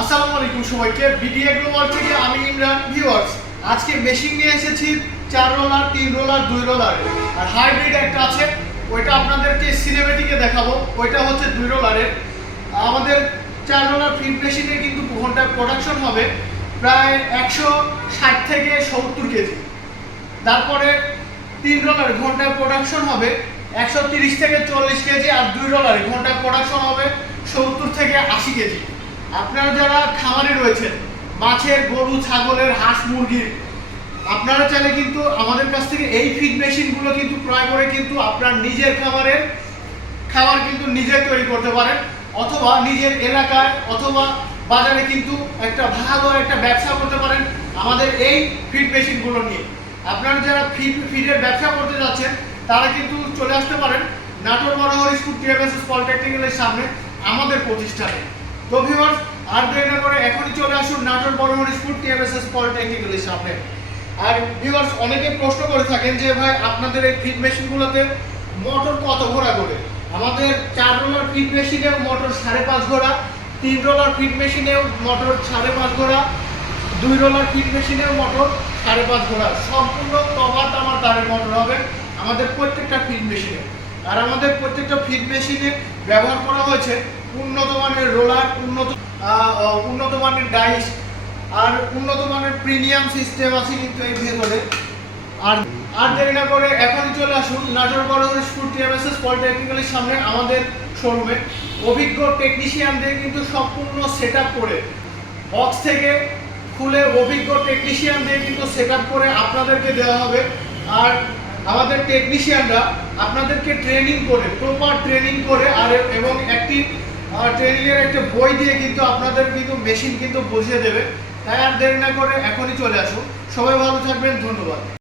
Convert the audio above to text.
আসসালামু আলাইকুম সবাইকে। বিডিএ গ্লোবাল থেকে আমি ইমরান। ভিউয়ার্স, আজকে মেশিন নিয়ে এসেছি 4 রোলার, 3 রোলার, 2 রোলার আর হাইব্রিড একটা আছে, ওইটা আপনাদেরকে সিনেমেটিকে দেখাবো। ওইটা হচ্ছে 2 রোলারের। আমাদের 4 রোলার ফিড মেশিনে কিন্তু ঘন্টায় প্রোডাকশন হবে প্রায় 160 থেকে 70 কেজি। তারপরে 3 রোলার ঘন্টায় প্রোডাকশন হবে 130 থেকে 40 কেজি, আর 2 রোলার ঘন্টায় প্রোডাকশন হবে 70 থেকে 80 কেজি। আপনারা যারা খামারে রয়েছেন, মাছের, গরু, ছাগলের, হাঁস, মুরগির, আপনারা চাইলে কিন্তু আমাদের কাছ থেকে এই ফিড মেশিনগুলো কিন্তু ক্রয় করে কিন্তু আপনার নিজের খামারের খাবার কিন্তু নিজে তৈরি করতে পারেন, অথবা নিজের এলাকায় অথবা বাজারে কিন্তু একটা ভালো একটা ব্যবসা করতে পারেন আমাদের এই ফিড মেশিনগুলো নিয়ে। আপনারা যারা ফিডের ব্যবসা করতে যাচ্ছেন তারা কিন্তু চলে আসতে পারেন নাটোর বড়হরি স্কুল টিএমএসএস পলিটেকনিক্যালের সামনে আমাদের প্রতিষ্ঠানে। তো ভিউয়ার্স, আর দেরি না করে এখনই চলে আসুন নাটোর বড়হরি স্কুল টিএমএসএস পলিটেকনিক্যালের সামনে। আর ভিউয়ার্স, অনেকে প্রশ্ন করে থাকেন যে ভাই আপনাদের এই ফিড মেশিনগুলোতে মোটর কত ঘোড়া করে? আমাদের 4 রোলার ফিড মেশিনেও মোটর 5.5 ঘোড়া, 3 রোলার ফিড মেশিনেও মোটর 5.5 ঘোড়া, 2 রোলার ফিড মেশিনেও মোটর 5.5 ঘোড়া। সম্পূর্ণ কভার তামার তারের মোটর হবে আমাদের প্রত্যেকটা ফিড মেশিনে। আর আমাদের প্রত্যেকটা ফিড মেশিনে ব্যবহার করা হয়েছে উন্নত মানের রোলার, উন্নত মানের ডাইস, আর উন্নত মানের প্রিমিয়াম সিস্টেম আছে কিন্তু এই ভেতরে। আর দেরি না করে এখনই চলে আসুন নাটোর বড়হরি স্কুল টিএমএসএস পলিটেকনিক্যালের সামনে আমাদের শোরুমে। অভিজ্ঞ টেকনিশিয়ান দিয়ে কিন্তু সম্পূর্ণ সেট আপ করে, বক্স থেকে খুলে অভিজ্ঞ টেকনিশিয়ান দিয়ে কিন্তু সেট আপ করে আপনাদেরকে দেওয়া হবে। আর আমাদের টেকনিশিয়ানরা আপনাদেরকে ট্রেনিং করে, প্রপার ট্রেনিং করে, আর এবং একটি ট্রেনিংয়ের একটা বই দিয়ে কিন্তু আপনাদের কিন্তু মেশিন কিন্তু বুঝিয়ে দেবে। তাই আর দেরি না করে এখনই চলে আসুন। সবাই ভালো থাকবেন, ধন্যবাদ।